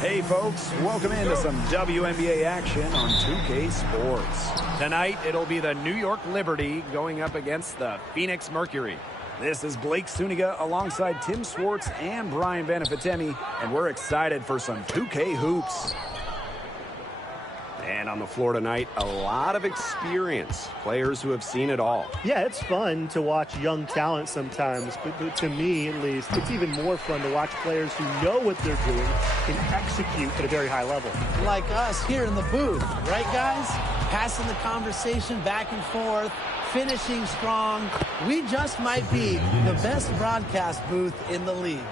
Hey folks, welcome into some WNBA action on 2K Sports. Tonight, it'll be the New York Liberty going up against the Phoenix Mercury. This is Blake Suniga alongside Tim Swartz and Brian Benefitemi, and we're excited for some 2K hoops. And on the floor tonight, a lot of experience. Players who have seen it all. Yeah, it's fun to watch young talent sometimes, but to me, at least, it's even more fun to watch players who know what they're doing and execute at a very high level. Like us here in the booth, right, guys? Passing the conversation back and forth, finishing strong. We just might be the best broadcast booth in the league.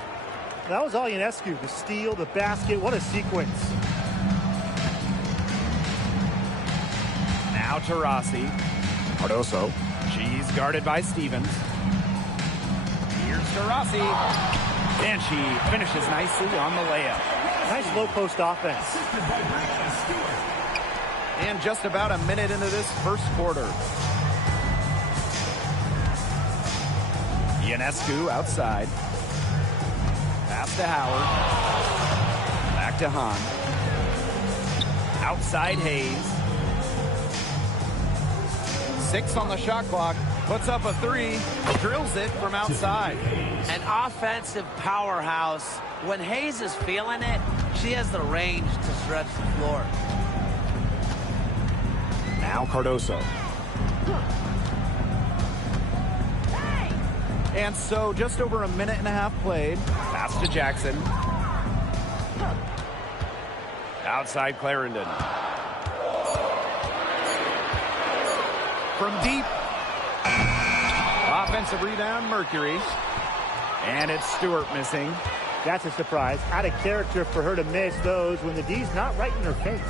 That was all Ionescu. The steal, the basket, what a sequence. Now to Rossi. Cardoso. She's guarded by Stevens. Here's to Rossi. And she finishes nicely on the layup. Nice low post offense. And just about a minute into this first quarter. Ionescu outside. Pass to Howard. Back to Hahn. Outside Hayes. 6 on the shot clock, puts up a 3, drills it from outside. An offensive powerhouse. When Hayes is feeling it, she has the range to stretch the floor. Now Cardoso. And so just over a minute and a half played. Pass to Jackson. Outside Clarendon. From deep. Offensive rebound, Mercury. And it's Stewart missing. That's a surprise. Out of character for her to miss those when the D's not right in her face.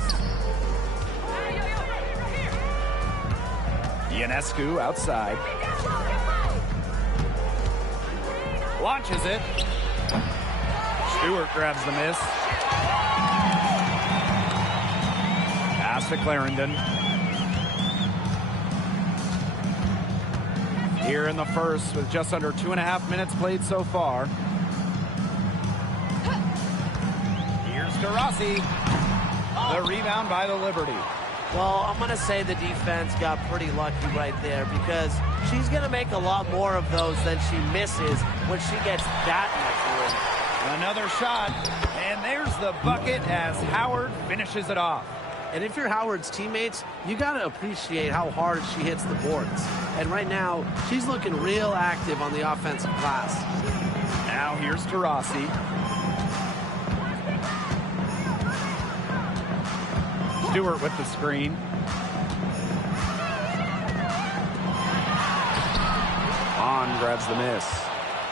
Ionescu outside. Launches it. Stewart grabs the miss. Pass to Clarendon. Here in the first with just under 2.5 minutes played so far. Here's to Rossi. The rebound by the Liberty. Well, I'm going to say the defense got pretty lucky right there because she's going to make a lot more of those than she misses when she gets that much room. Another shot, and there's the bucket as Howard finishes it off. And if you're Howard's teammates, you got to appreciate how hard she hits the boards. And right now, she's looking real active on the offensive glass. Now here's to Rossi. Stewart with the screen. On grabs the miss.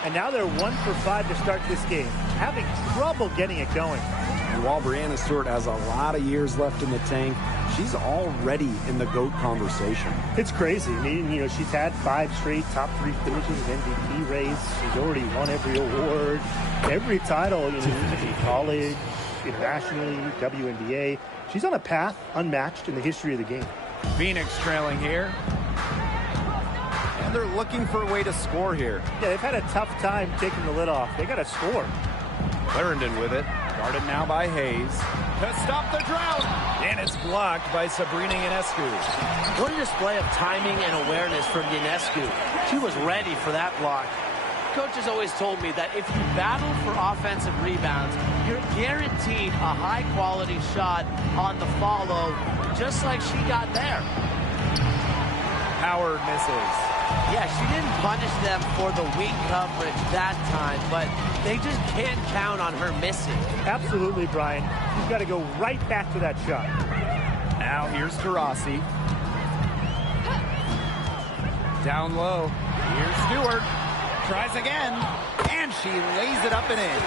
And now they're 1 for 5 to start this game. Having trouble getting it going. And while Breanna Stewart has a lot of years left in the tank, she's already in the GOAT conversation. It's crazy. I mean, she's had 5 straight top 3 finishes, MVP race. She's already won every award, every title, in college, internationally, WNBA. She's on a path unmatched in the history of the game. Phoenix trailing here. And they're looking for a way to score here. Yeah, they've had a tough time taking the lid off. They got to score. Clarendon with it. Guarded now by Hayes. To stop the drought. And it's blocked by Sabrina Ionescu. What a display of timing and awareness from Ionescu. She was ready for that block. Coach has always told me that if you battle for offensive rebounds, you're guaranteed a high-quality shot on the follow, just like she got there. Howard misses. Yeah, she didn't punish them for the weak coverage that time, but they just can't count on her missing. Absolutely, Brian. You've got to go right back to that shot. Now here's to Rossi. Down low. Here's Stewart. Tries again. And she lays it up and in.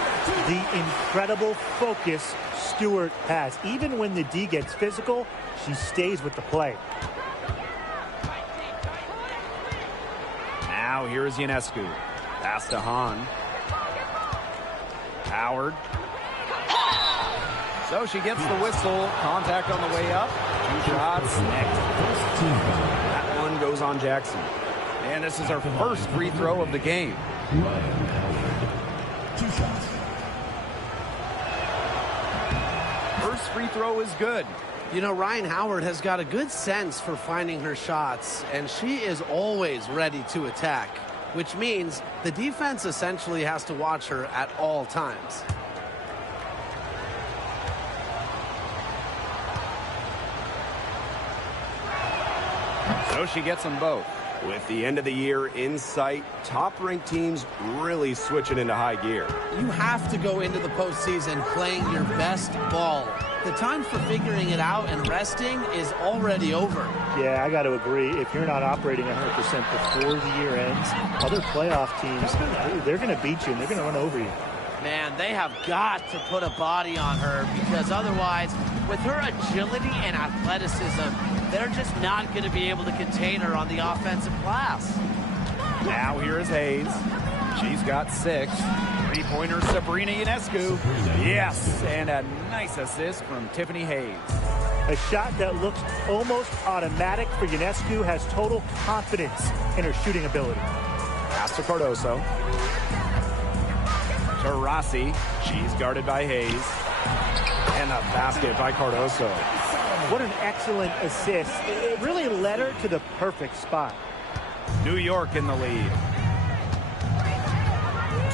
The incredible focus Stewart has. Even when the D gets physical, she stays with the play. Now here's Ionescu. Pass to Hahn. Howard. So she gets the whistle. Contact on the way up. 2 shots. Next. That one goes on Jackson. And this is our first free throw of the game. 2 shots. first free throw is good. You know, Ryan Howard has got a good sense for finding her shots, and she is always ready to attack, which means the defense essentially has to watch her at all times. So she gets them both. With the end of the year in sight, top-ranked teams really switching into high gear. You have to go into the postseason playing your best ball. The time for figuring it out and resting is already over. Yeah, I got to agree. If you're not operating 100% before the year ends, other playoff teams, they're going to beat you and they're going to run over you. Man, they have got to put a body on her, because otherwise, with her agility and athleticism, they're just not going to be able to contain her on the offensive glass. Now here is Hayes. She's got 6. Three-pointer Sabrina Ionescu. Yes, and a nice assist from Tiffany Hayes. A shot that looks almost automatic for Ionescu, has total confidence in her shooting ability. Pass to Cardoso. To Rossi. She's guarded by Hayes. And a basket by Cardoso. What an excellent assist. It really led her to the perfect spot. New York in the lead.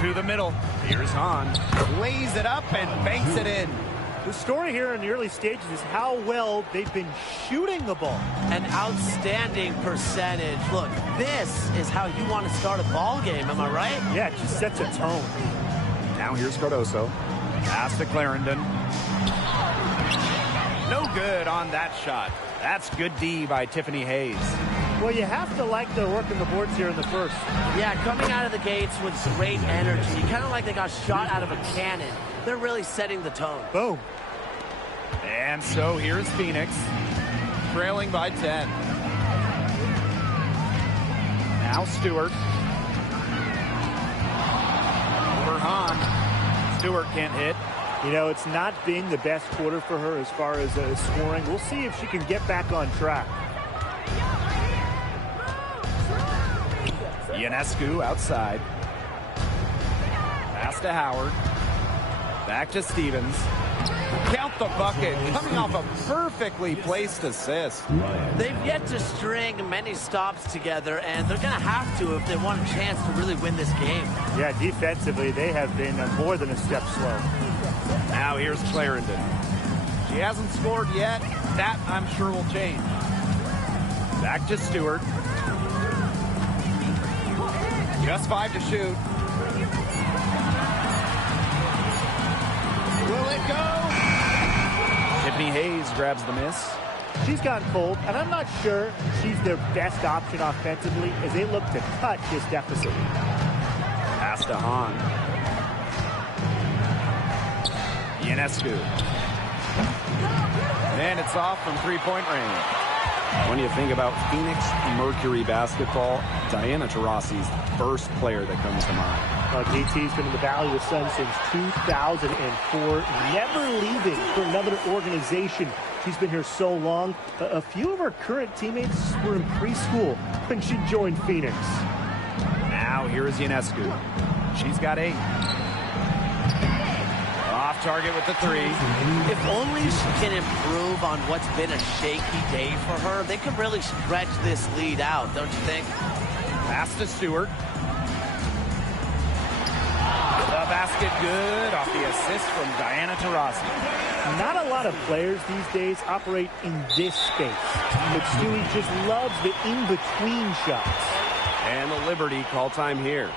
To the middle. Here's Hahn. Lays it up and banks it in. The story here in the early stages is how well they've been shooting the ball. An outstanding percentage. Look, this is how you want to start a ball game, am I right? Yeah, it just sets a tone. Now here's Cardoso. Pass to Clarendon. No good on that shot. That's good D by Tiffany Hayes. Well, you have to like their work on the boards here in the first. Yeah, coming out of the gates with great energy. Kind of like they got shot out of a cannon. They're really setting the tone. Boom. And so here's Phoenix, trailing by 10. Now Stewart. Over Hahn. Stewart can't hit. You know, it's not been the best quarter for her as far as scoring. We'll see if she can get back on track. Ionescu outside. Pass to Howard. Back to Stevens. Count the bucket. Coming off a perfectly placed assist. They've yet to string many stops together, and they're going to have to if they want a chance to really win this game. Yeah, defensively, they have been more than a step slow. Now here's Clarendon. She hasn't scored yet. That, I'm sure, will change. Back to Stewart. Just 5 to shoot. Will it go? Tiffany Hayes grabs the miss. She's gotten cold, and I'm not sure she's their best option offensively as they look to cut this deficit. Pass to Hahn. Ionescu. And it's off from three-point range. When you think about Phoenix Mercury basketball, Diana Taurasi's the first player that comes to mind. DT's been in the Valley of the Sun since 2004, never leaving for another organization. She's been here so long. A few of her current teammates were in preschool when she joined Phoenix. Now here is Ionescu. She's got 8. Off target with the 3. If only she can improve on what's been a shaky day for her, they could really stretch this lead out, don't you think? Pass to Stewart. The basket good off the assist from Diana Taurasi. Not a lot of players these days operate in this space, but Stewie just loves the in-between shots. And the Liberty call time here.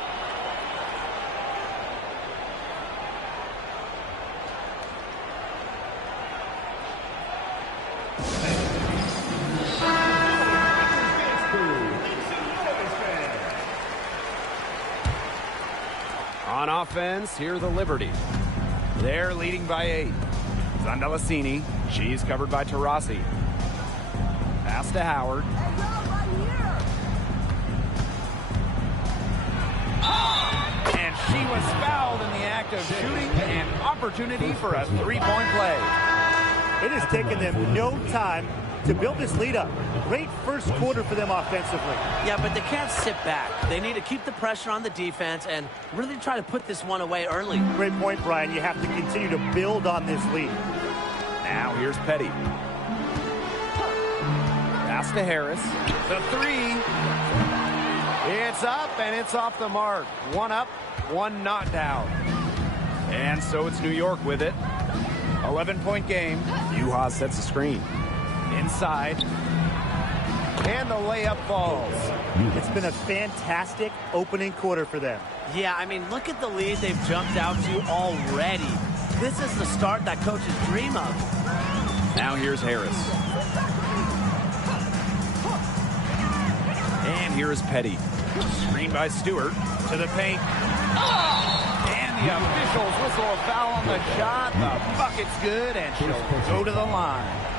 On offense, here the Liberty. They're leading by 8. Zandalacini. She's covered by Taurasi. Pass to Howard. And she was fouled in the act of shooting, an opportunity for a three-point play. It has taken them no time to build this lead up. Great first quarter for them offensively. Yeah, but they can't sit back. They need to keep the pressure on the defense and really try to put this one away early. Great point, Brian. You have to continue to build on this lead. Now here's Petty. Pass to Harris. The three. It's up and it's off the mark. One up, one not down. And so it's New York with it. 11-point game. Juha sets the screen. Inside. And the layup falls. It's been a fantastic opening quarter for them. Yeah, I mean, look at the lead they've jumped out to already. This is the start that coaches dream of. Now here's Harris. And here is Petty. Screen by Stewart to the paint. And the officials whistle a foul on the shot. The bucket's good, and she'll go to the line.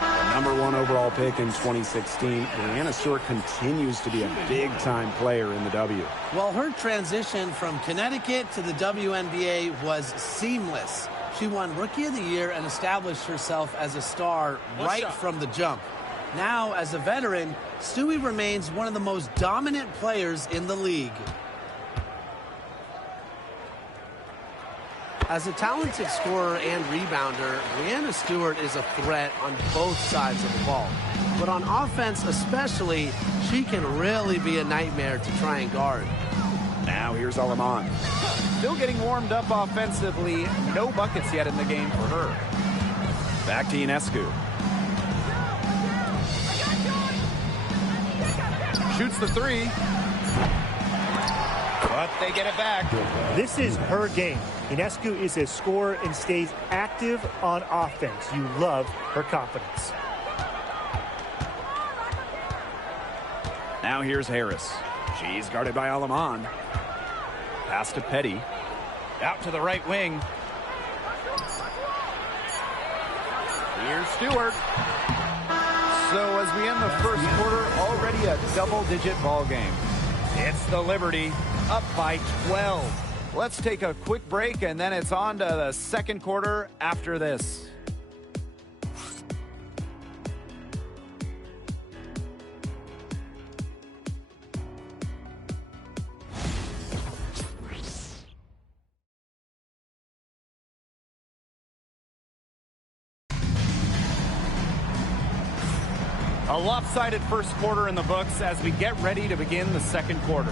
The #1 overall pick in 2016, Breanna Stewart continues to be a big-time player in the W. Well, her transition from Connecticut to the WNBA was seamless. She won Rookie of the Year and established herself as a star right from the jump. Now, as a veteran, Stewie remains one of the most dominant players in the league. As a talented scorer and rebounder, Breanna Stewart is a threat on both sides of the ball. But on offense especially, she can really be a nightmare to try and guard. Now here's Alaman. Still getting warmed up offensively. No buckets yet in the game for her. Back to Ionescu. Shoots the three. But they get it back. This is her game. Ionescu is a scorer and stays active on offense. You love her confidence. Now here's Harris. She's guarded by Alaman. Pass to Petty. Out to the right wing. Here's Stewart. So as we end the first quarter, already a double-digit ball game. It's the Liberty, up by 12. Let's take a quick break, and then it's on to the second quarter after this. A lopsided first quarter in the books as we get ready to begin the second quarter.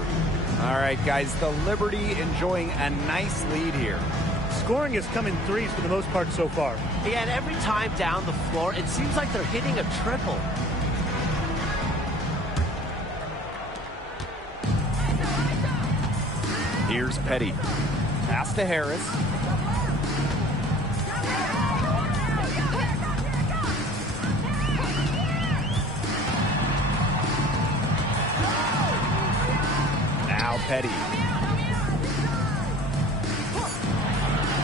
All right, guys, the Liberty enjoying a nice lead here. Scoring is coming threes for the most part so far. Yeah, and every time down the floor, it seems like they're hitting a triple. Here's Petty. Pass to Harris. Now Petty.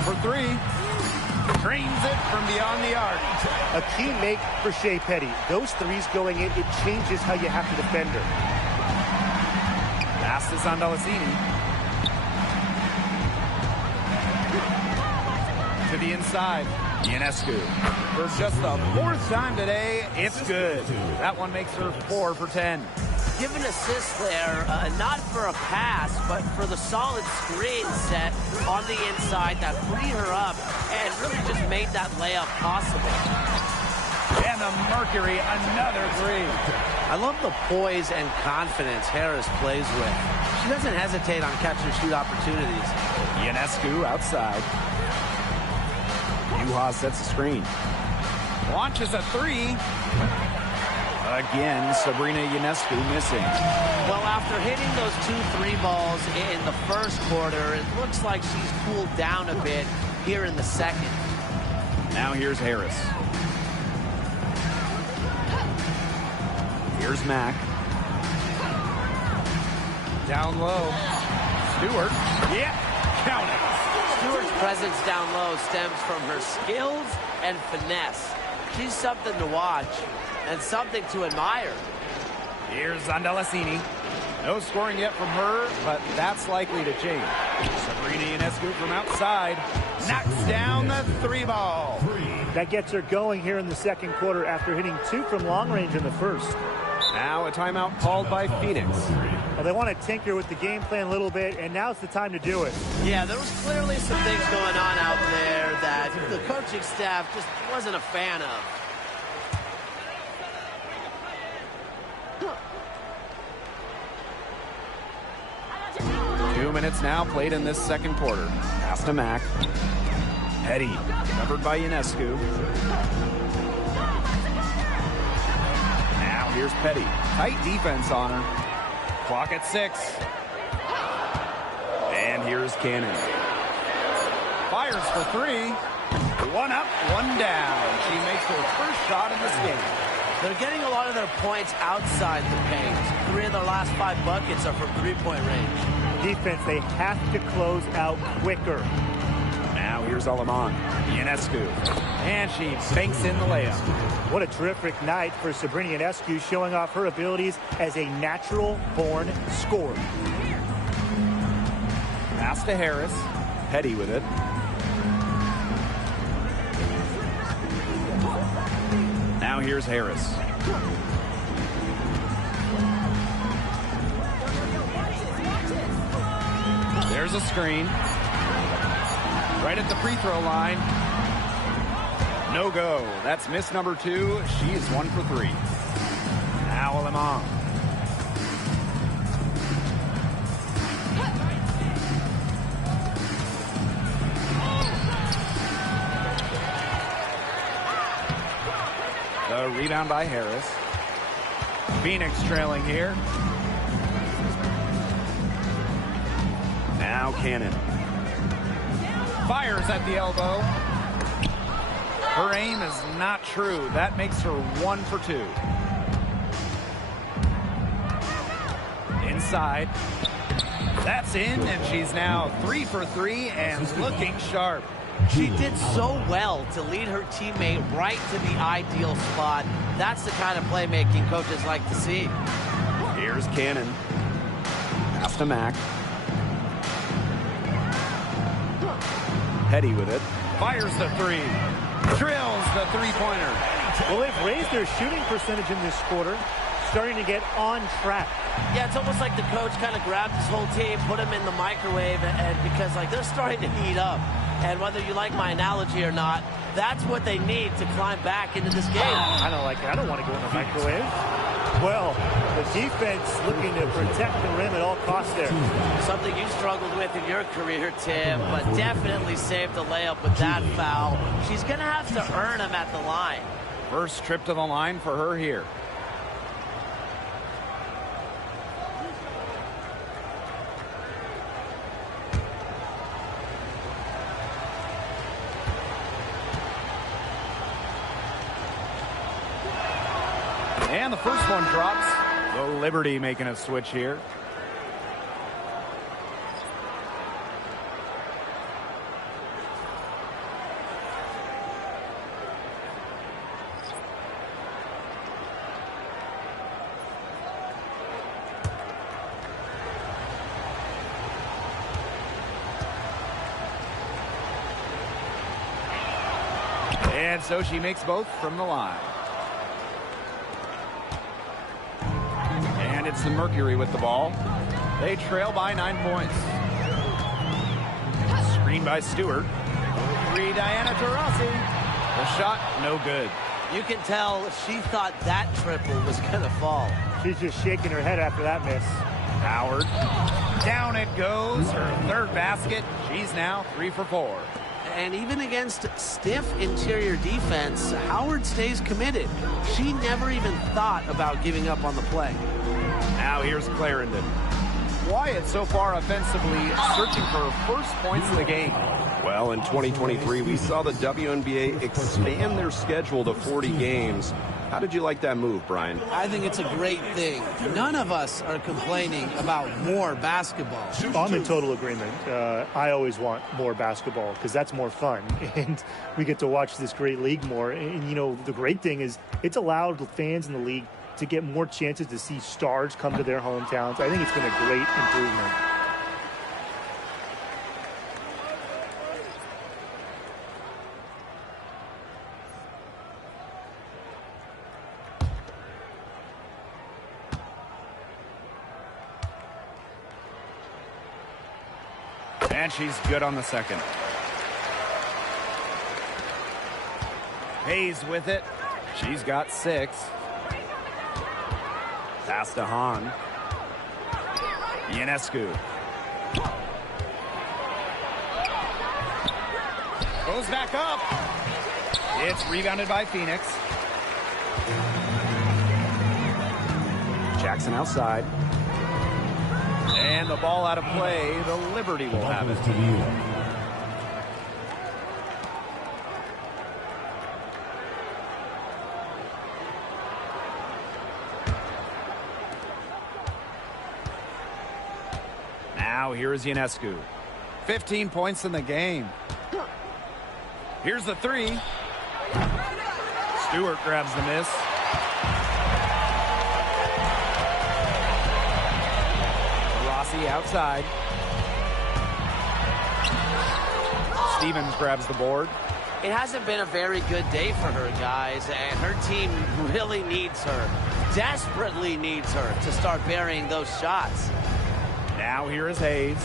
For three. Drains it from beyond the arc. A key make for Shea Petty. Those threes going in, it changes how you have to defend her. Pass to Sandalasini. To the inside. Ionescu. For just the fourth time today, it's good. That one makes her 4 for 10. Give an assist there, not for a pass, but for the solid screen set on the inside that freed her up and really just made that layup possible. And the Mercury, another three. I love the poise and confidence Harris plays with. She doesn't hesitate on catch and shoot opportunities. Ionescu outside. Juha sets the screen. Launches a three. Again, Sabrina Ionescu missing. Well, after hitting those 2 3 balls in the first quarter, it looks like she's cooled down a bit here in the second. Now here's Harris. Here's Mack. Down low. Stewart. Yeah, count it. Stewart's presence down low stems from her skills and finesse. She's something to watch and something to admire. Here's Zandalasini. No scoring yet from her, but that's likely to change. Sabrina Ionescu from outside knocks down the 3 ball. That gets her going here in the second quarter after hitting 2 from long range in the first. Now a timeout called by Phoenix. A Well, they want to tinker with the game plan a little bit, and now's the time to do it. Yeah, there was clearly some things going on out there that the coaching staff just wasn't a fan of. Two minutes now played in this second quarter. Pass to Mack. Petty, covered by Ionescu. Now here's Petty. Tight defense on her. Clock at 6. And here's Cannon. Fires for 3. One up, one down. She makes her first shot in this game. They're getting a lot of their points outside the paint. 3 of their last 5 buckets are from three-point range. Defense, they have to close out quicker. Now here's Alamon. Ionescu. And she banks in the layup. What a terrific night for Sabrina Ionescu, showing off her abilities as a natural-born scorer. Pass to Harris. Petty with it. Now here's Harris. There's a screen. Right at the free throw line. No go. That's miss number 2. She's 1 for 3. Now Alamon. The rebound by Harris. Phoenix trailing here. Now Cannon. Fires at the elbow. Her aim is not true. That makes her 1 for 2. Inside. That's in, and she's now 3 for 3 and looking sharp. She did so well to lead her teammate right to the ideal spot. That's the kind of playmaking coaches like to see. Here's Cannon. Pass to Mack. Petty with it. Fires the 3. Drills the three-pointer. Well, they've raised their shooting percentage in this quarter, starting to get on track. Yeah, it's almost like the coach kind of grabbed his whole team, put them in the microwave, and because like they're starting to heat up. And whether you like my analogy or not, that's what they need to climb back into this game. I don't like it. I don't want to go in the microwave. Well, the defense looking to protect the rim at all costs there. Something you struggled with in your career, Tim, but definitely saved the layup with that foul. She's going to have to earn him at the line. First trip to the line for her here. And the first one drops. The Liberty making a switch here. And so she makes both from the line. And it's the Mercury with the ball. They trail by 9 points. Screen by Stewart. 3, Diana Taurasi. The shot, no good. You can tell she thought that triple was going to fall. She's just shaking her head after that miss. Howard. Down it goes. Her 3rd basket. She's now 3 for 4. And even against stiff interior defense, Howard stays committed. She never even thought about giving up on the play. Now here's Clarendon. Wyatt so far offensively searching for her first points of the game. Well, in 2023, we saw the WNBA expand their schedule to 40 games. How did you like that move, Brian? I think it's a great thing. None of us are complaining about more basketball. I'm in total agreement. I always want more basketball because that's more fun. And we get to watch this great league more. And, you know, the great thing is it's allowed fans in the league to get more chances to see stars come to their hometowns. I think it's been a great improvement. And she's good on the second. Hayes with it. She's got 6. Pass to Hahn. Ionescu. Goes back up. It's rebounded by Phoenix. Jackson outside. And the ball out of play. The Liberty will have it. Now here's Ionescu. 15 points in the game. Here's the 3. Stewart grabs the miss. Rossi outside. Stevens grabs the board. It hasn't been a very good day for her, guys, and her team really needs her, desperately needs her to start burying those shots. Now here is Hayes.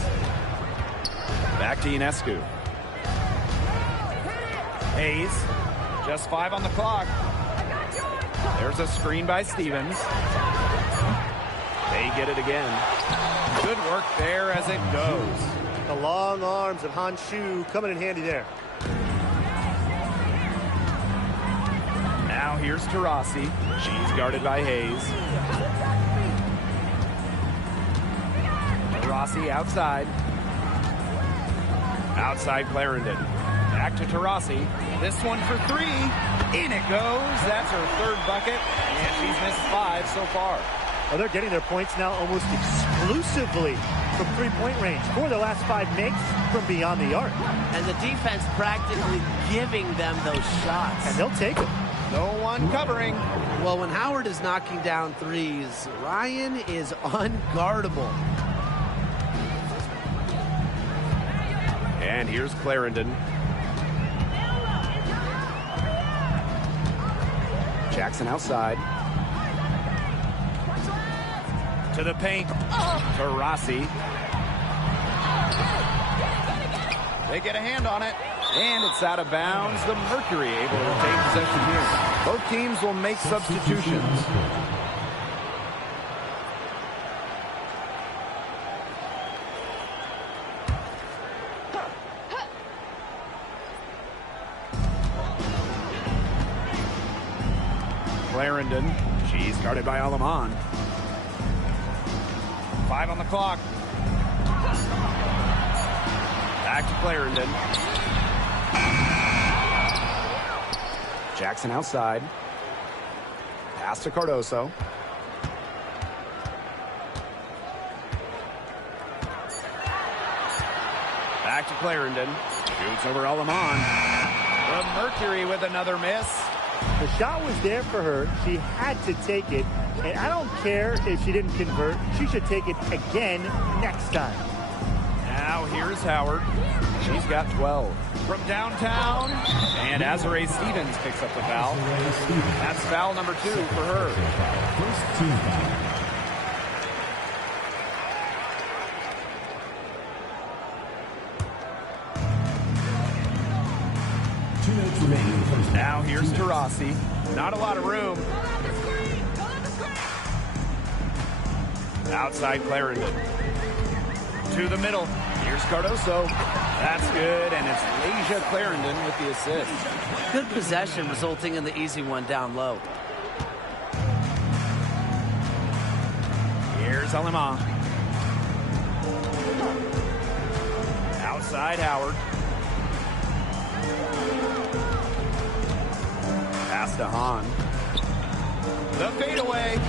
Back to Ionescu. Hayes, just 5 on the clock. There's a screen by Stevens. They get it again. Good work there as it goes. The long arms of Han Shu coming in handy there. Now here's Taurasi. She's guarded by Hayes. Taurasi outside. Outside Clarendon. Back to Taurasi. This one for 3. In it goes. That's her 3rd bucket. And she's missed 5 so far. Well, they're getting their points now almost exclusively from 3-point range. 4 of the last 5 makes from beyond the arc. And the defense practically giving them those shots. And they'll take them. No one covering. Well, when Howard is knocking down threes, Ryan is unguardable. And here's Clarendon. Jackson outside. To the paint. Taurasi. They get a hand on it. And it's out of bounds. The Mercury able to retain possession here. Both teams will make substitutions. Clarendon. She's guarded by Alaman. 5 on the clock. Back to Clarendon. Jackson outside. Pass to Cardoso. Back to Clarendon. Shoots over Alaman. The Mercury with another miss. The shot was there for her. She had to take it. And I don't care if she didn't convert. She should take it again next time. Now here's Howard. She's got 12. From downtown. And Azarae Stevens picks up the foul. That's foul number 2 for her. First team foul. Now here's Taurasi. Not a lot of room. Outside Clarendon. To the middle. Here's Cardoso. That's good, and it's Lasia Clarendon with the assist. Good possession resulting in the easy one down low. Here's Alema. Outside Howard. Pass to Hahn. The fadeaway.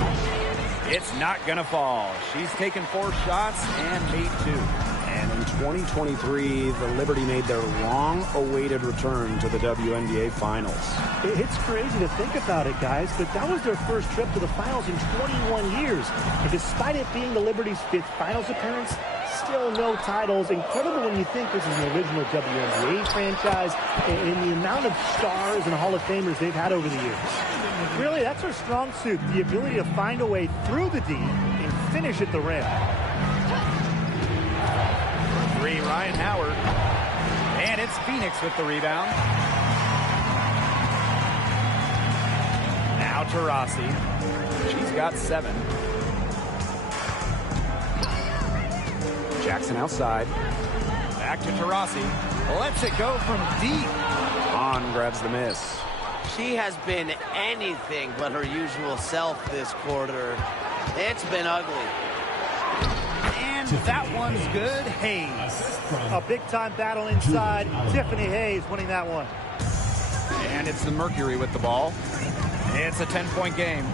It's not going to fall. She's taken 4 shots and made 2. And in 2023, the Liberty made their long-awaited return to the WNBA Finals. It's crazy to think about it, guys, but that was their first trip to the finals in 21 years. And despite it being the Liberty's 5th finals appearance, still no titles. Incredible when you think this is an original WNBA franchise and the amount of stars and Hall of Famers they've had over the years. Really, that's our strong suit, the ability to find a way through the D and finish at the rim. Three, Ryan Howard. And it's Phoenix with the rebound. Now Taurasi. She's got 7. Jackson outside. Back to Taurasi. Lets it go from deep. On grabs the miss. She has been anything but her usual self this quarter. It's been ugly. And that one's good. Hayes. A big-time battle inside. Tiffany Hayes winning that one. And it's the Mercury with the ball. It's a 10-point game.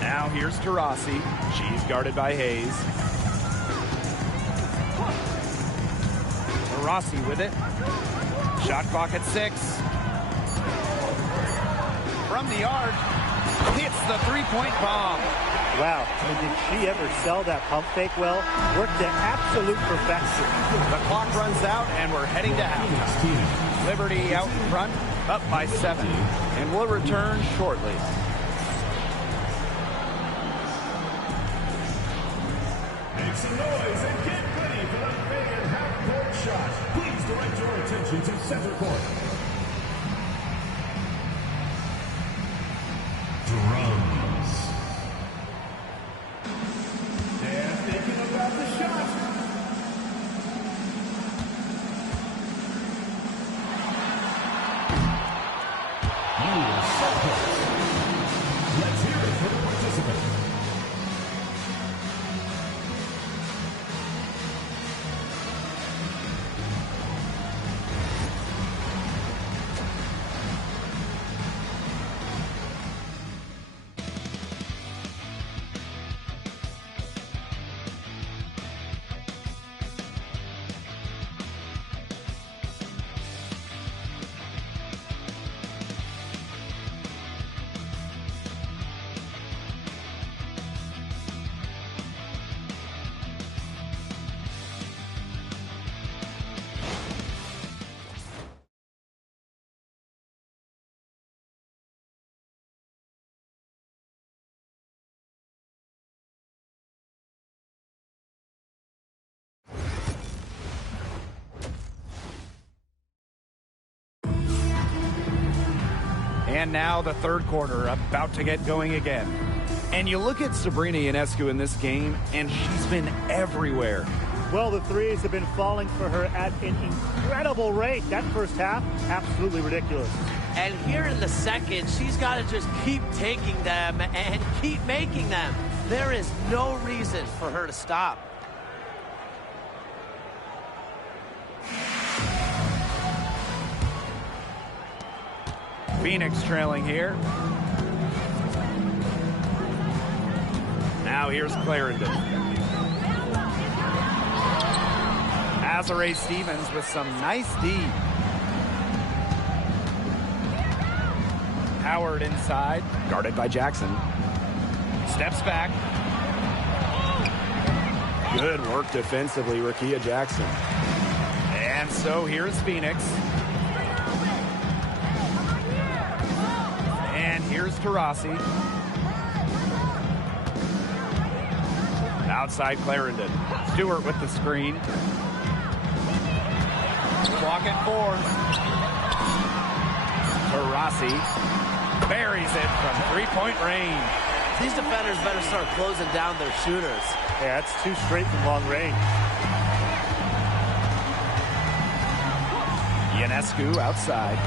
Now here's Taurasi. She's guarded by Hayes. Taurasi with it. Shot clock at 6. From the arc, hits the three-point bomb. Wow, did she ever sell that pump fake well? Worked to absolute perfection. The clock runs out, and we're heading to halftime. Liberty out in front, up by 7, and we'll return shortly. Make some noise and get ready for the big and half-court shot. Please direct your attention to center court. Drums. They're thinking about the shot. Let's hear it for the participant. And now the third quarter, about to get going again. And you look at Sabrina Ionescu in this game, and she's been everywhere. Well, the threes have been falling for her at an incredible rate. That first half, absolutely ridiculous. And here in the second, she's got to just keep taking them and keep making them. There is no reason for her to stop. Phoenix trailing here. Now here's Clarendon. Azare Stevens with some nice D. Howard inside, guarded by Jackson. Steps back. Good work defensively, Rakia Jackson. And so here's Phoenix. And here's Taurasi. Outside Clarendon. Stewart with the screen. Clock at 4. Taurasi buries it from three-point range. These defenders better start closing down their shooters. Yeah, that's 2 straight from long range. Ionescu outside.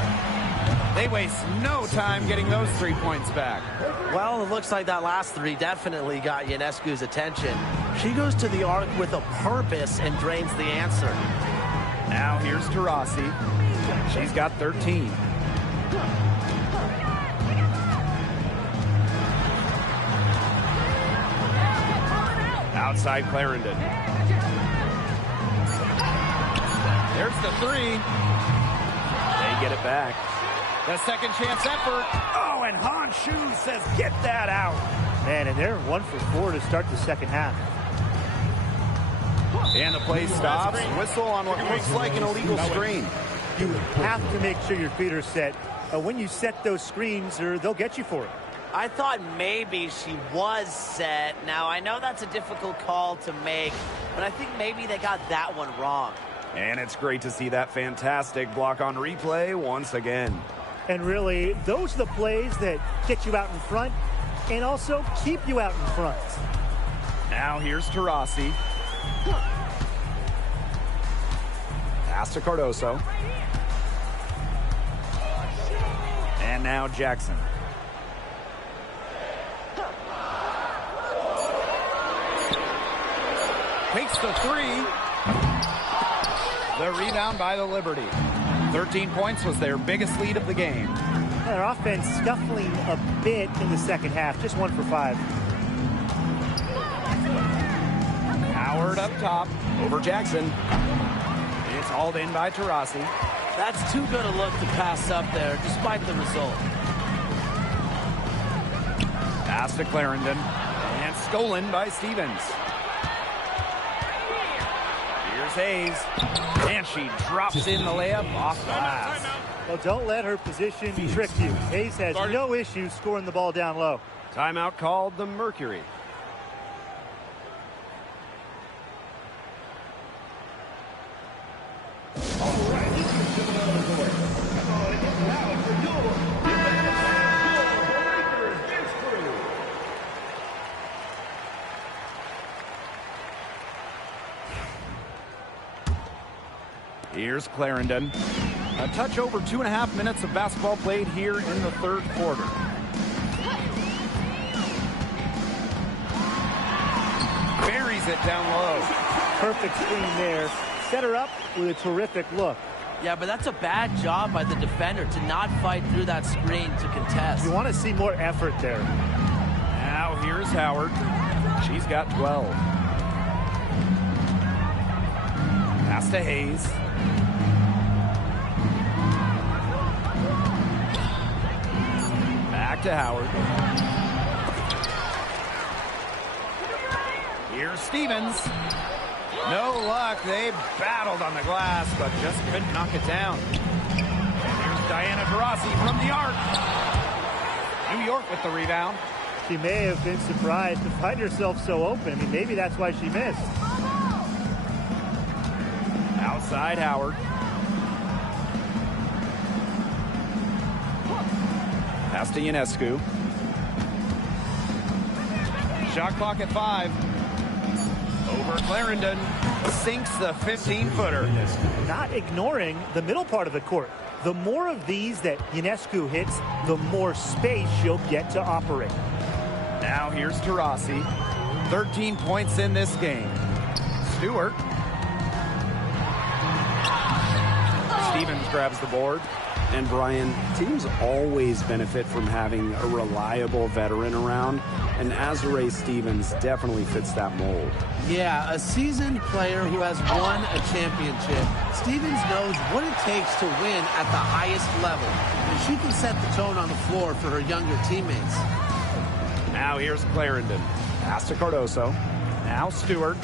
They waste no time getting those 3 points back. Well, it looks like that last 3 definitely got Ionescu's attention. She goes to the arc with a purpose and drains the answer. Now here's Taurasi. She's got 13. Outside Clarendon. There's the 3. They get it back. The second chance effort. Oh, and Han Shu says, get that out. Man, and they're 1 for 4 to start the second half. And the play stops. Whistle on what looks like an illegal screen. You have to make sure your feet are set. When you set those screens, or they'll get you for it. I thought maybe she was set. Now, I know that's a difficult call to make, but I think maybe they got that one wrong. And it's great to see that fantastic block on replay once again. And really, those are the plays that get you out in front and also keep you out in front. Now here's Taurasi. Pass to Cardoso. And now Jackson. Takes the three. The rebound by the Liberty. 13 points was their biggest lead of the game. Their offense scuffling a bit in the second half. Just 1 for 5. Howard up top over Jackson. It's hauled in by Taurasi. That's too good a look to pass up there, despite the result. Pass to Clarendon. And stolen by Stevens. Here's Hayes. And she drops in the layup off glass. Well, don't let her position trick you. Hayes has no issue scoring the ball down low. Timeout called the Mercury. Here's Clarendon. A touch over 2.5 minutes of basketball played here in the third quarter. Buries it down low. Perfect screen there. Set her up with a terrific look. Yeah, but that's a bad job by the defender to not fight through that screen to contest. You want to see more effort there. Now here's Howard. She's got 12. Pass to Hayes. Back to Howard. Here's Stevens. No luck. They battled on the glass, but just couldn't knock it down. And here's Diana Taurasi from the arc. New York with the rebound. She may have been surprised to find herself so open. I mean, maybe that's why she missed. Outside Howard. Pass to Ionescu. Shot clock at 5. Over Clarendon. Sinks the 15-footer. Not ignoring the middle part of the court. The more of these that Ionescu hits, the more space she'll get to operate. Now here's Taurasi. 13 points in this game. Stewart. Stevens grabs the board. And Brian, teams always benefit from having a reliable veteran around, and Azure Stevens definitely fits that mold. Yeah, a seasoned player who has won a championship. Stevens knows what it takes to win at the highest level, and she can set the tone on the floor for her younger teammates. Now here's Clarendon. Pass to Cardoso. Now Stewart.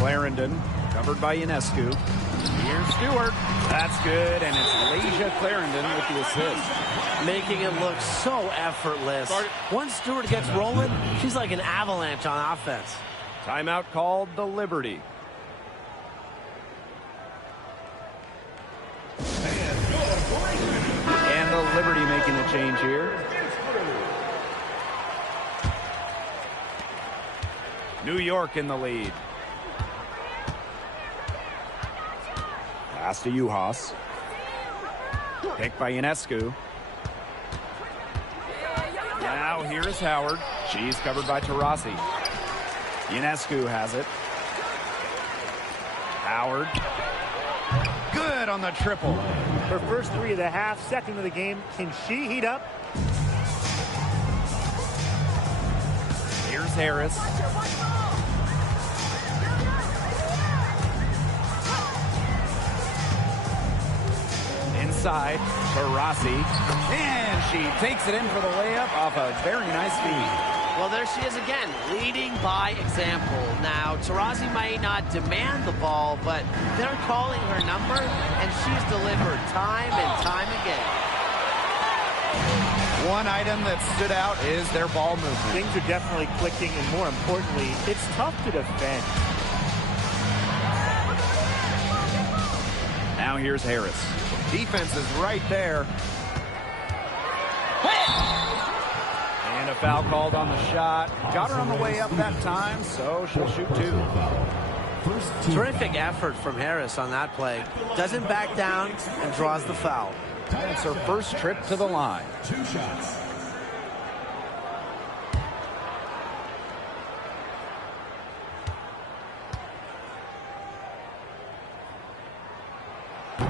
Clarendon covered by Ionescu. Here's Stewart. That's good, and it's Lasia Clarendon with the assist. Making it look so effortless. Once Stewart gets rolling, she's like an avalanche on offense. Timeout called the Liberty. And the Liberty making a change here. New York in the lead. Pass to Uhas. Picked by Ionescu. Now here's Howard. She's covered by Taurasi. Ionescu has it. Howard. Good on the triple. Her first 3 of the half, second of the game. Can she heat up? Here's Harris. Inside, Taurasi. And she takes it in for the layup off a very nice feed. Well, there she is again, leading by example. Now, Taurasi might not demand the ball, but they're calling her number, and she's delivered time and time again. One item that stood out is their ball movement. Things are definitely clicking, and more importantly, it's tough to defend. Now here's Harris. Defense is right there. And a foul called on the shot. Got her on the way up that time, so she'll shoot 2. Terrific effort from Harris on that play. Doesn't back down and draws the foul. It's her first trip to the line. 2 shots.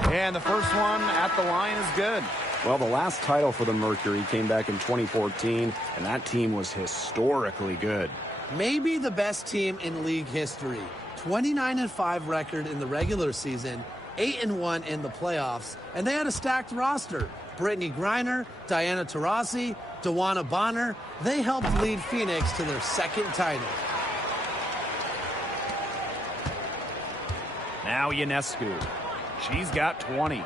And the first one at the line is good. Well, the last title for the Mercury came back in 2014, and that team was historically good. Maybe the best team in league history. 29-5 record in the regular season, 8-1 in the playoffs, and they had a stacked roster. Brittany Griner, Diana Taurasi, Dawana Bonner, they helped lead Phoenix to their second title. Now Ionescu. She's got 20.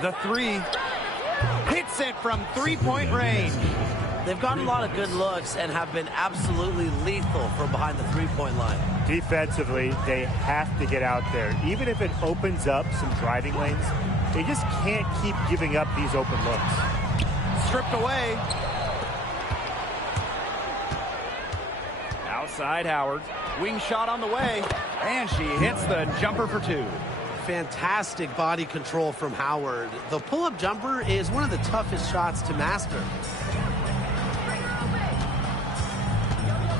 The 3. Hits it from 3-point range. They've gotten a lot of good looks and have been absolutely lethal from behind the three-point line. Defensively, they have to get out there. Even if it opens up some driving lanes, they just can't keep giving up these open looks. Stripped away. Outside Howard. Wing shot on the way. And she hits the jumper for 2. Fantastic body control from Howard. The pull-up jumper is one of the toughest shots to master.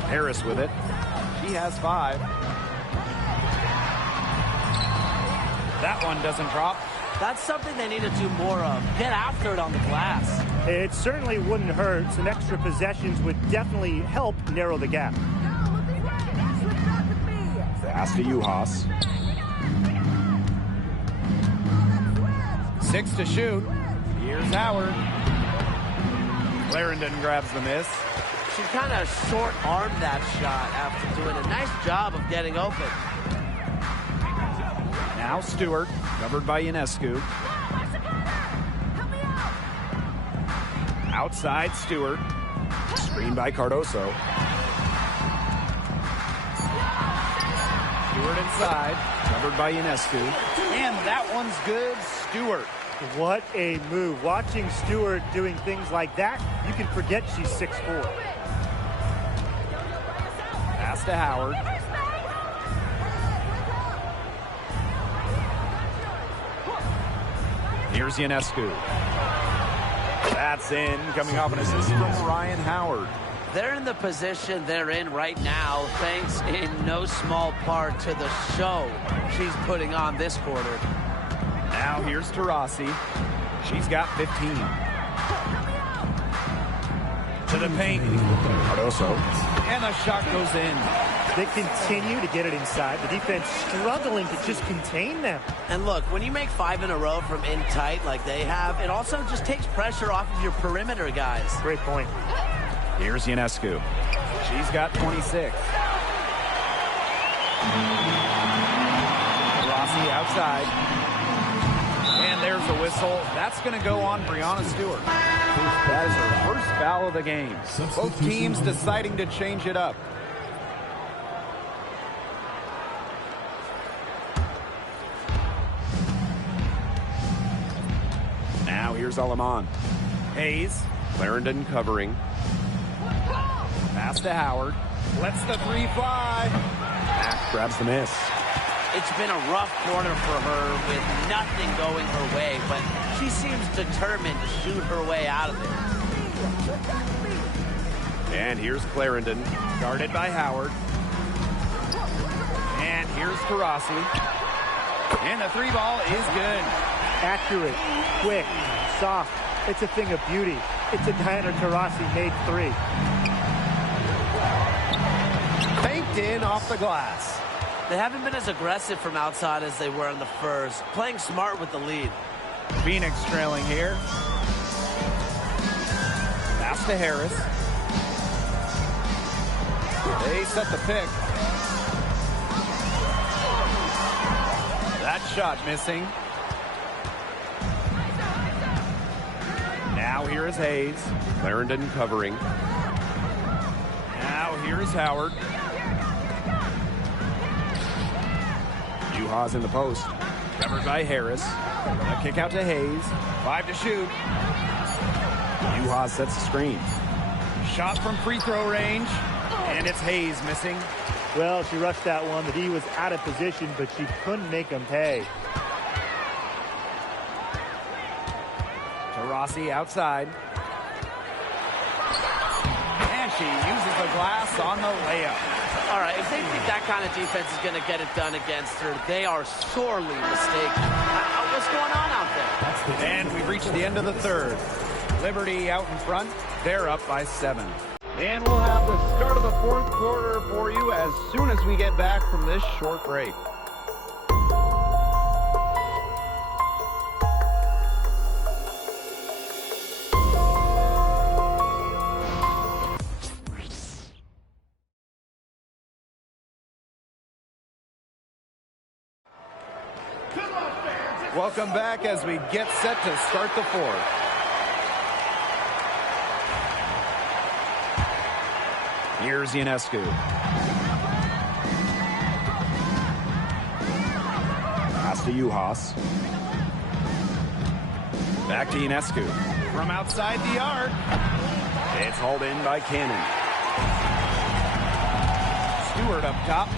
Harris with it. She has 5. That one doesn't drop. That's something they need to do more of. Get after it on the glass. It certainly wouldn't hurt. Some extra possessions would definitely help narrow the gap. Pass to Juhas. 6 to shoot. Here's Howard. Clarendon grabs the miss. She kind of short-armed that shot after doing a nice job of getting open. Now Stewart, covered by Ionescu. Outside Stewart. Screened by Cardoso. Stewart inside, covered by Ionescu. And that one's good. Stewart. What a move. Watching Stewart doing things like that, you can forget she's 6'4". Pass to Howard. Here's Ionescu. That's in, coming off an assist from Ryan Howard. They're in the position they're in right now, thanks in no small part to the show she's putting on this quarter. Now here's Taurasi. She's got 15. To the paint. Cardoso. And the shot goes in. They continue to get it inside. The defense struggling to just contain them. And look, when you make 5 in a row from in tight like they have, it also just takes pressure off of your perimeter guys. Great point. Here's Ionescu. She's got 26. Rossi outside. And there's a whistle. That's going to go on Breanna Stewart. That is her first foul of the game. Both teams deciding to change it up. Now here's Aleman. Hayes. Clarendon covering. Pass to Howard. Lets the 3 fly. Mack grabs the miss. It's been a rough quarter for her with nothing going her way, but she seems determined to shoot her way out of it. And here's Clarendon, guarded by Howard. And here's Taurasi. And the 3 ball is good. Accurate, quick, soft. It's a thing of beauty. It's a Diana Taurasi made 3. Baked in off the glass. They haven't been as aggressive from outside as they were in the first, playing smart with the lead. Phoenix trailing here. Pass to Harris. They set the pick. That shot missing. Now here is Hayes. Clarendon covering. Now here's Howard. Juhas in the post. Covered by Harris. A kick out to Hayes. 5 to shoot. Juhas sets the screen. Shot from free throw range. And it's Hayes missing. Well, she rushed that one. The D was out of position, but she couldn't make him pay. Rossi outside. And she uses the glass on the layup. All right, if they think that kind of defense is going to get it done against her, they are sorely mistaken. What's going on out there? And we've reached the end of the third. Liberty out in front. They're up by 7. And we'll have the start of the fourth quarter for you as soon as we get back from this short break. Welcome back as we get set to start the fourth. Here's Ionescu. Pass to Juhas. Back to Ionescu. From outside the arc. It's hauled in by Cannon. Stewart up top.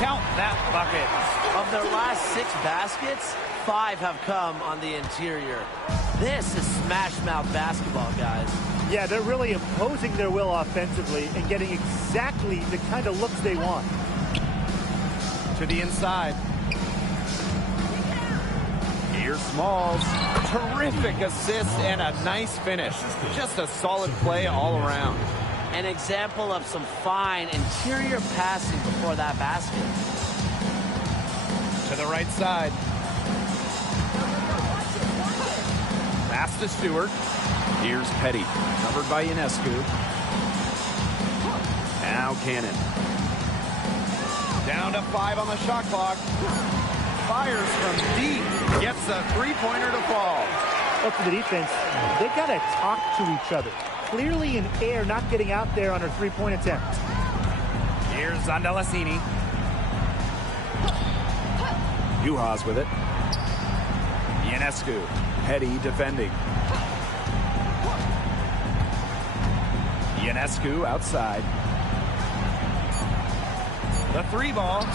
Count that bucket. Of their last 6 baskets, 5 have come on the interior. This is smash-mouth basketball, guys. Yeah, they're really imposing their will offensively and getting exactly the kind of looks they want. To the inside. Here's Smalls. Terrific assist and a nice finish. Just a solid play all around. An example of some fine interior passing before that basket. To the right side. Pass to Stewart. Here's Petty. Covered by Ionescu. Now Cannon. Down to 5 on the shot clock. Fires from deep. Gets a three-pointer to fall. Up to the defense, they got to talk to each other. Clearly in air, not getting out there on her three-point attempt. Here's Zandalasini. Juhas with it. Ionescu. Petty defending. Ionescu outside. The 3-ball.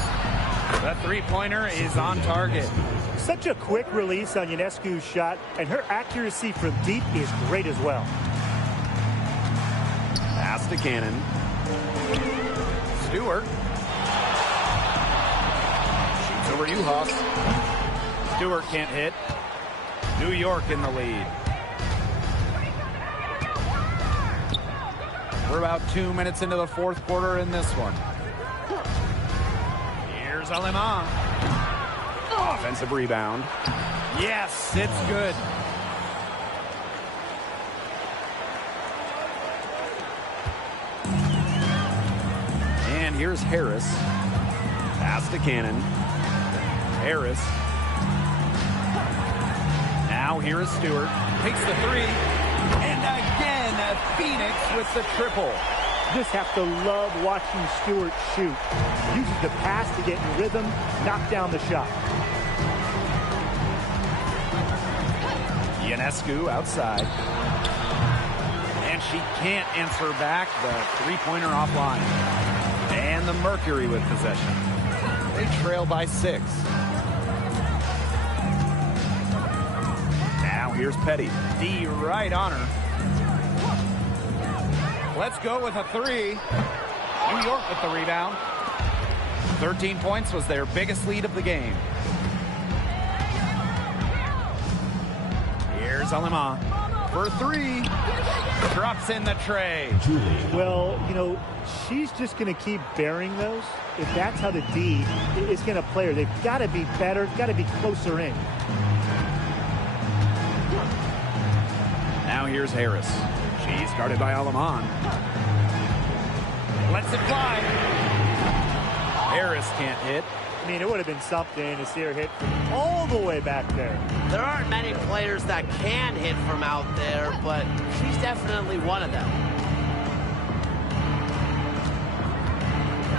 The three-pointer is on target. Such a quick release on Ionescu's shot, and her accuracy from deep is great as well. Pass to Cannon. Stewart. Shoots over Juhas. Stewart can't hit. New York in the lead. We're about 2 minutes into the fourth quarter in this one. Here's Alema. Offensive rebound. Yes, it's good. And here's Harris. Pass to Cannon. Harris. Now here is Stewart. Takes the 3. And again, Phoenix with the triple. Just have to love watching Stewart shoot. Uses the pass to get in rhythm, knock down the shot. Ionescu outside. And she can't answer back the three-pointer offline. And the Mercury with possession. They trail by 6. Now here's Petty. D right on her. Let's go with a 3. New York with the rebound. 13 points was their biggest lead of the game. Here's Alema for 3. Drops in the tray. Well, you know, she's just going to keep bearing those. If that's how the D is going to play her, they've got to be better, got to be closer in. Now here's Harris. She's guarded by Aleman. Lets it fly. Harris can't hit. I mean, it would have been something to see her hit from all the way back there. There aren't many players that can hit from out there, but she's definitely one of them.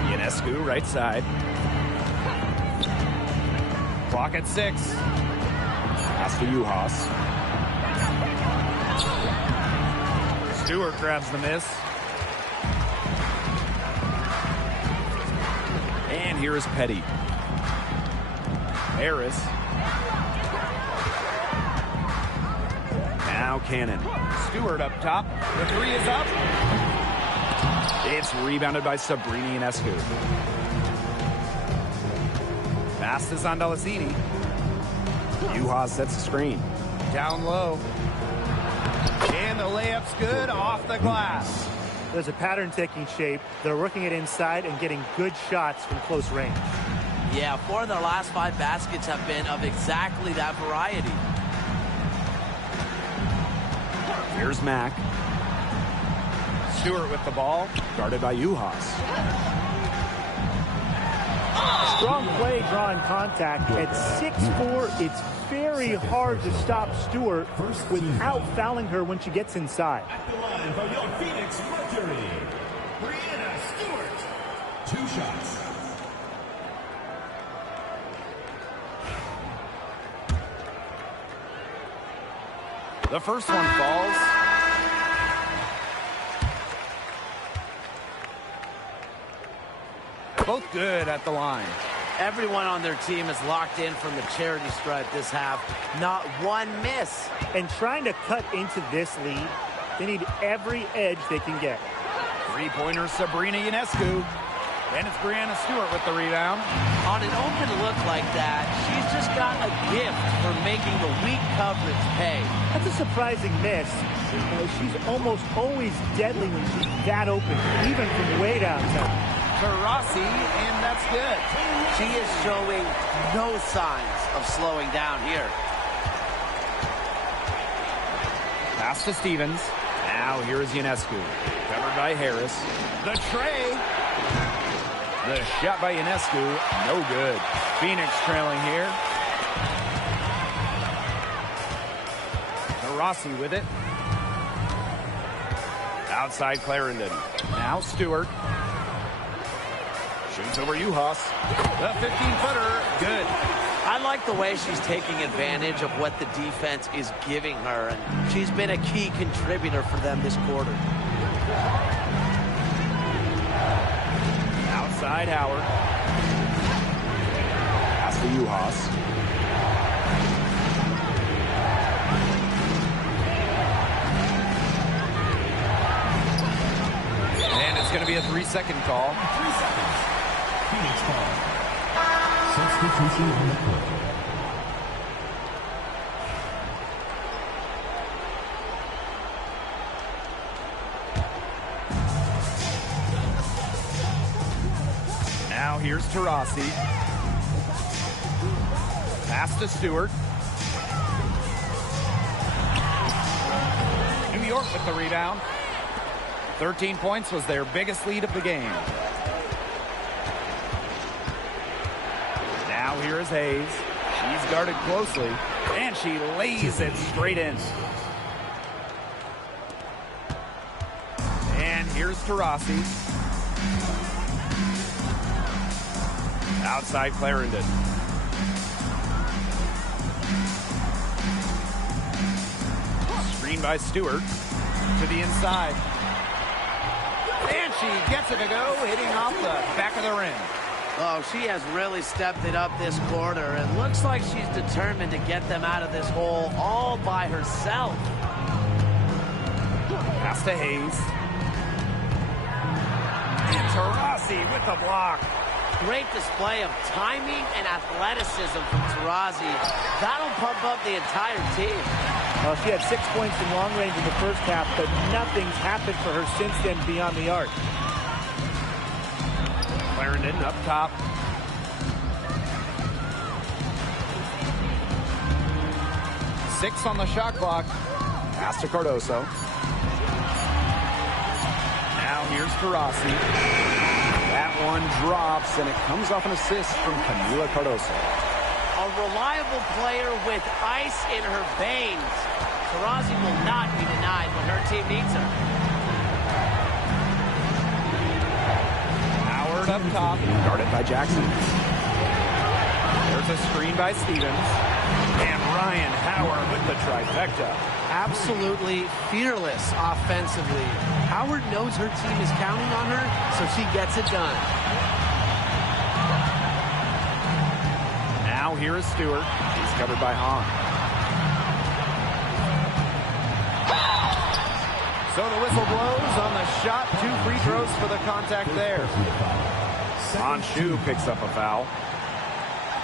Ionescu, right side. Clock at 6. Pass to Juhas. Stewart grabs the miss. And here is Petty. Harris. Now Cannon. Stewart up top. The 3 is up. It's rebounded by Sabrina Ionescu. Pass is on Delasini. Juhas sets the screen. Down low. And the layup's good off the glass. There's a pattern taking shape. They're working it inside and getting good shots from close range. Yeah, 4 of their last 5 baskets have been of exactly that variety. Here's Mack. Stewart with the ball, guarded by Juhas. Strong play drawing contact. At 6'4", it's very hard to stop Stewart without fouling her when she gets inside. At the line for your Phoenix Mercury, Brianna Stewart. 2 shots. The first one falls. Both good at the line. Everyone on their team is locked in from the charity stripe this half. Not one miss. And trying to cut into this lead, they need every edge they can get. 3-pointer Sabrina Ionescu. And it's Brianna Stewart with the rebound. On an open look like that, she's just got a gift for making the weak coverage pay. That's a surprising miss. She's almost always deadly when she's that open, even from way downtown. Rossi, and that's good. She is showing no signs of slowing down here. Pass to Stevens. Now here is Ionescu. Covered by Harris. The tray. The shot by Ionescu, no good. Phoenix trailing here. Rossi with it. Outside Clarendon. Now Stewart. Shoots over Juhas. The 15-footer, good. I like the way she's taking advantage of what the defense is giving her, and she's been a key contributor for them this quarter. Outside Howard. Pass to Juhas. And it's going to be a 3-second call. 3 seconds. Phoenix ball. Substitution on the court. Now here's Taurasi. Pass to Stewart. New York with the rebound. 13 points was their biggest lead of the game. Now here is Hayes. She's guarded closely, and she lays it straight in. And here's Taurasi. Outside Clarendon. Screen by Stewart to the inside. And she gets it to go, hitting off the back of the rim. Oh, she has really stepped it up this quarter, and looks like she's determined to get them out of this hole all by herself. Pass to Hayes. And Taurasi with the block. Great display of timing and athleticism from Taurasi. That'll pump up the entire team. Well, she had 6 points in long range in the first half, but nothing's happened for her since then beyond the arc. Clarendon up top. Six on the shot clock. Pass to Cardoso. Now here's Taurasi. That one drops, and it comes off an assist from Camila Cardoso. A reliable player with ice in her veins. Taurasi will not be denied when her team needs her. Howard up top. Guarded by Jackson. There's a screen by Stevens. And Ryan Howard with the trifecta. Absolutely fearless offensively. Howard knows her team is counting on her, so she gets it done. Now here is Stewart. He's covered by Hahn. So the whistle blows on the shot. 2 free throws for the contact there. Anshu picks up a foul.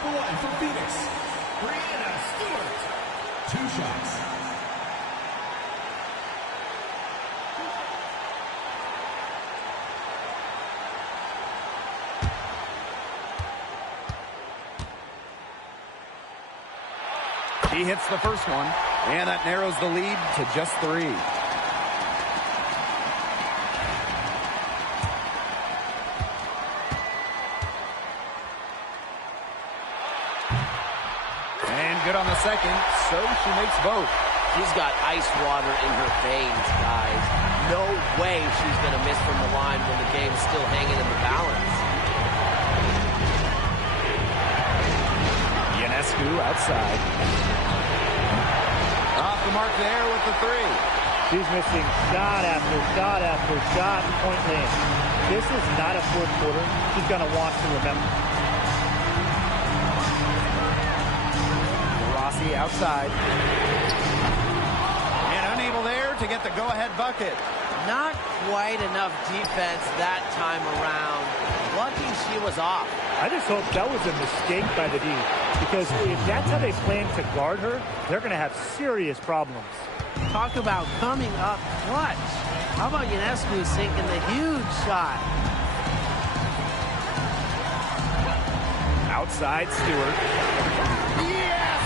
Number 1 for Phoenix, Brianna Stewart. 2 shots. He hits the first one, and that narrows the lead to just 3. And good on the second, so she makes both. She's got ice water in her veins, guys. No way she's going to miss from the line when the game's still hanging in the balance. Ionescu outside. Off the mark there with the 3. She's missing shot after shot after shot. Point land. This is not a fourth quarter she's going to want to remember. Rossi outside. And unable there to get the go-ahead bucket. Not quite enough defense that time around. Lucky she was off. I just hope that was a mistake by the D, because if that's how they plan to guard her, they're going to have serious problems. Talk about coming up clutch. How about Ionescu sinking the huge shot? Outside Stewart. Yes!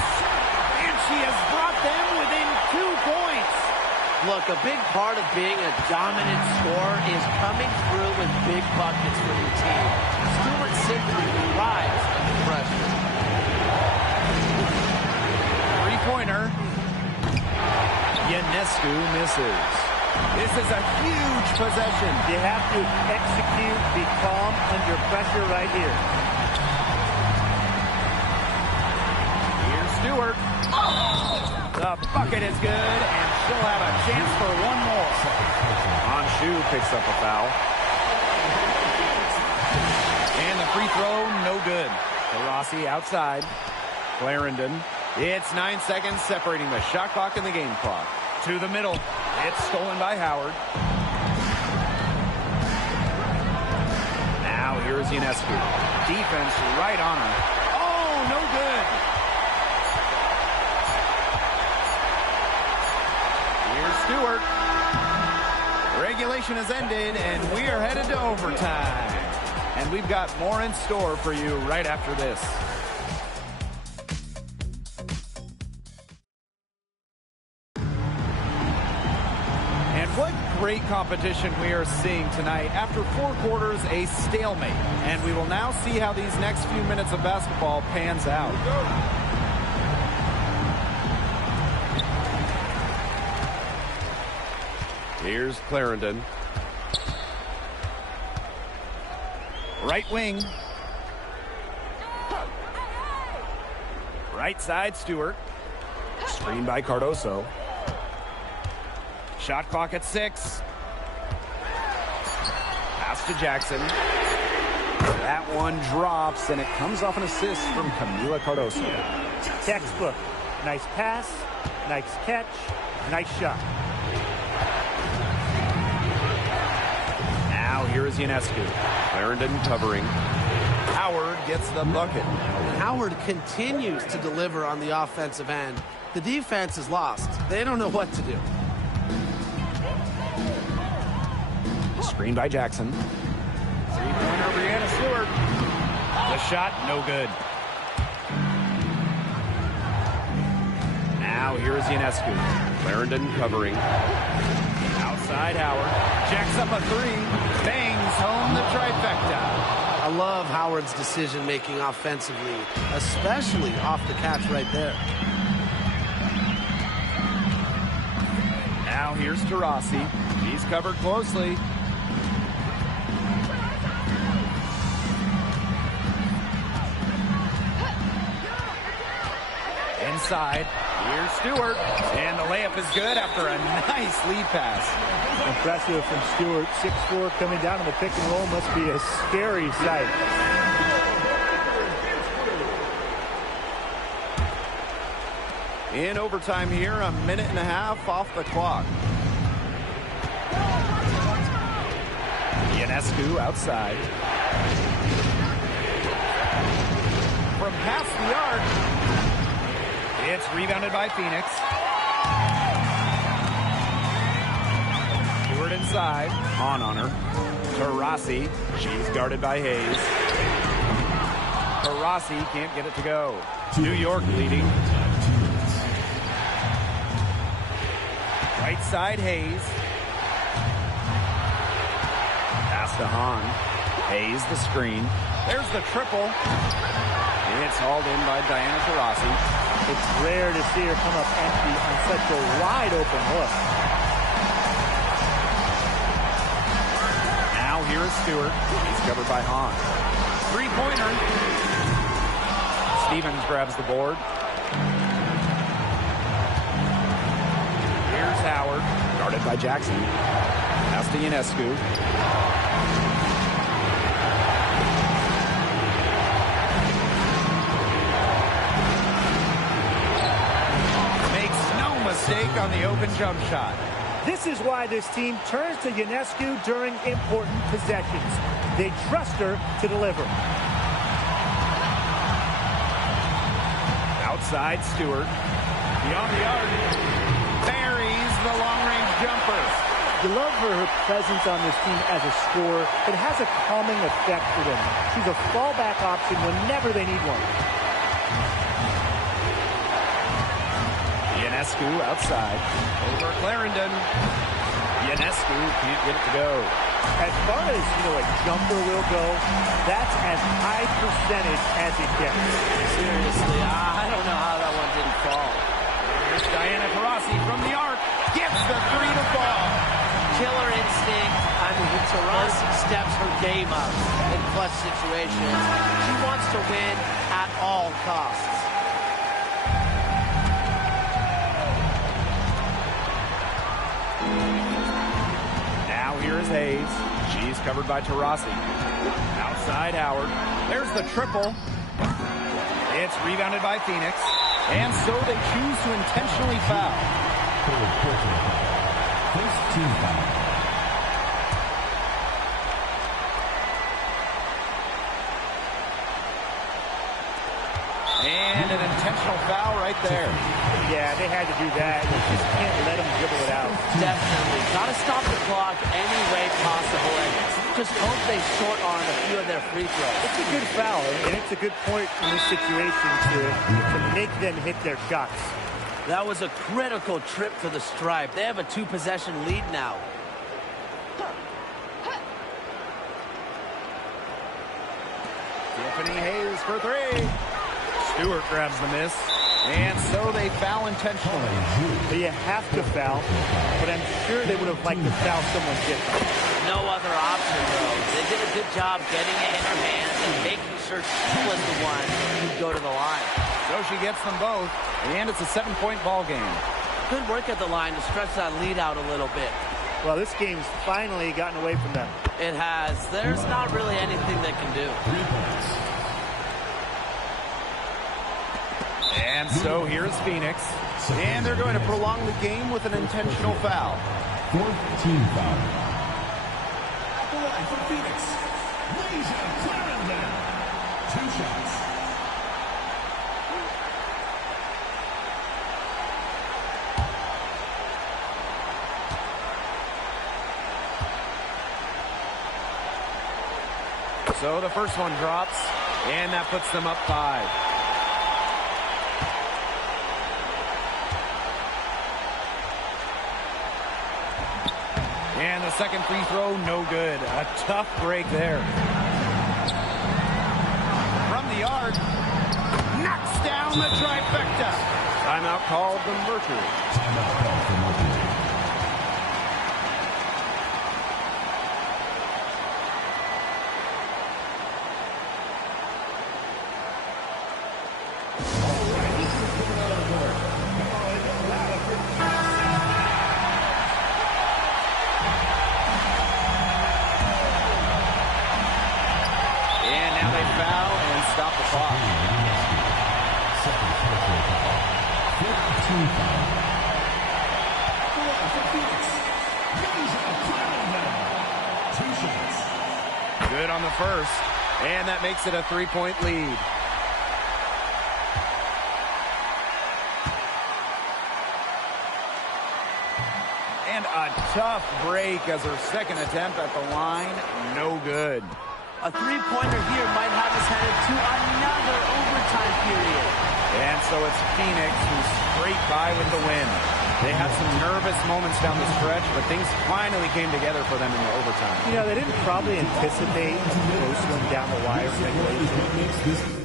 And she has brought them within 2 points. Look, a big part of being a dominant scorer is coming through with big buckets for your team. Stewart simply thrives under pressure. 3-pointer. Ionescu misses. This is a huge possession. You have to execute, be calm under pressure right here. Here's Stewart. The bucket is good, and she'll have a chance for one more. Anshu picks up a foul. And the free throw, no good. Rossi outside. Clarendon. It's 9 seconds separating the shot clock and the game clock. To the middle. It's stolen by Howard. Now here's Ionescu. Defense right on her. Oh, no good. Here's Stewart. Regulation has ended, and we are headed to overtime. And we've got more in store for you right after this. And what great competition we are seeing tonight. After 4 quarters, a stalemate. And we will now see how these next few minutes of basketball pans out. Here's Clarendon. Right wing. Right side, Stewart. Screen by Cardoso. Shot clock at 6. Pass to Jackson. That one drops, and it comes off an assist from Camila Cardoso. Textbook. Nice pass, nice catch, nice shot. Now here is Ionescu. Clarendon covering. Howard gets the bucket. Howard continues to deliver on the offensive end. The defense is lost. They don't know what to do. Screen by Jackson. 3-pointer, Brianna Stewart. The shot, no good. Now here's Ionescu. Clarendon covering. Outside Howard. Jacks up a 3. Bangs home the trifecta. I love Howard's decision-making offensively, especially off the catch right there. Now here's Taurasi. He's covered closely. Inside, here's Stewart, and the layup is good after a nice lead pass. Impressive from Stewart. 6'4", coming down on the pick and roll must be a scary sight. In overtime here, a minute and a half off the clock. Ionescu outside. From past the arc. It's rebounded by Phoenix. Stewart inside. On her. Taurasi. She's guarded by Hayes. Taurasi can't get it to go. New York leading. Right side, Hayes. Pass to Hahn. Hayes the screen. There's the triple. It's hauled in by Diana Taurasi. It's rare to see her come up empty on such a wide open look. Now here is Stewart. He's covered by Hahn. Three-pointer. Stevens grabs the board. Here's Howard. Guarded by Jackson. Pass to Ionescu. Mistake on the open jump shot. This is why this team turns to Ionescu during important possessions. They trust her to deliver. Outside Stewart. Beyond the arc. Buries the long-range jumper. You love her presence on this team as a scorer. It has a calming effect for them. She's a fallback option whenever they need one. Ionescu outside. Over Clarendon. Ionescu can't get it to go. As far as, a jumper will go, that's as high percentage as it gets. Seriously, I don't know how that one didn't fall. Here's Diana Taurasi from the arc. Gets the three to fall. Killer instinct. I mean, Taurasi steps her game up in clutch situations. She wants to win at all costs. Here is Hayes. She's covered by Taurasi. Outside Howard. There's the triple. It's rebounded by Phoenix. And so they choose to intentionally foul. First team foul. And an intentional foul right there. Yeah, they had to do that. You just can't let them dribble it out. Definitely. Got to stop the clock any way possible and just hope they short-arm a few of their free throws. It's a good foul, and it's a good point in this situation to make them hit their shots. That was a critical trip to the stripe. They have a two-possession lead now. Tiffany Hayes for three. Stewart grabs the miss. And so they foul intentionally. But you have to foul, but I'm sure they would have liked to foul someone different. No other option, though. They did a good job getting it in her hands and making sure she was the one who'd go to the line. So she gets them both, and it's a 7-point ball game. Good work at the line to stretch that lead out a little bit. Well, this game's finally gotten away from them. It has. There's not really anything they can do. And so here's Phoenix. And they're going to prolong the game with an intentional foul. Fourth team foul. At the line for Phoenix, Leisha Clarendon. 2 shots. So the first one drops, and that puts them up 5. And the second free throw, no good. A tough break there. timeout called the Mercury. Timeout called for Mercury. And now they foul and stop the clock. Second personal foul. Fifth team foul. For Phoenix. He's a crowd now. 2 shots. Good on the first. And that makes it a 3-point lead. And a tough break as her second attempt at the line. No good. A three-pointer here might have us headed to another overtime period. And so it's Phoenix who scraped by with the win. They had some nervous moments down the stretch, but things finally came together for them in the overtime. You know, they didn't probably anticipate a close one down the wire in regulation.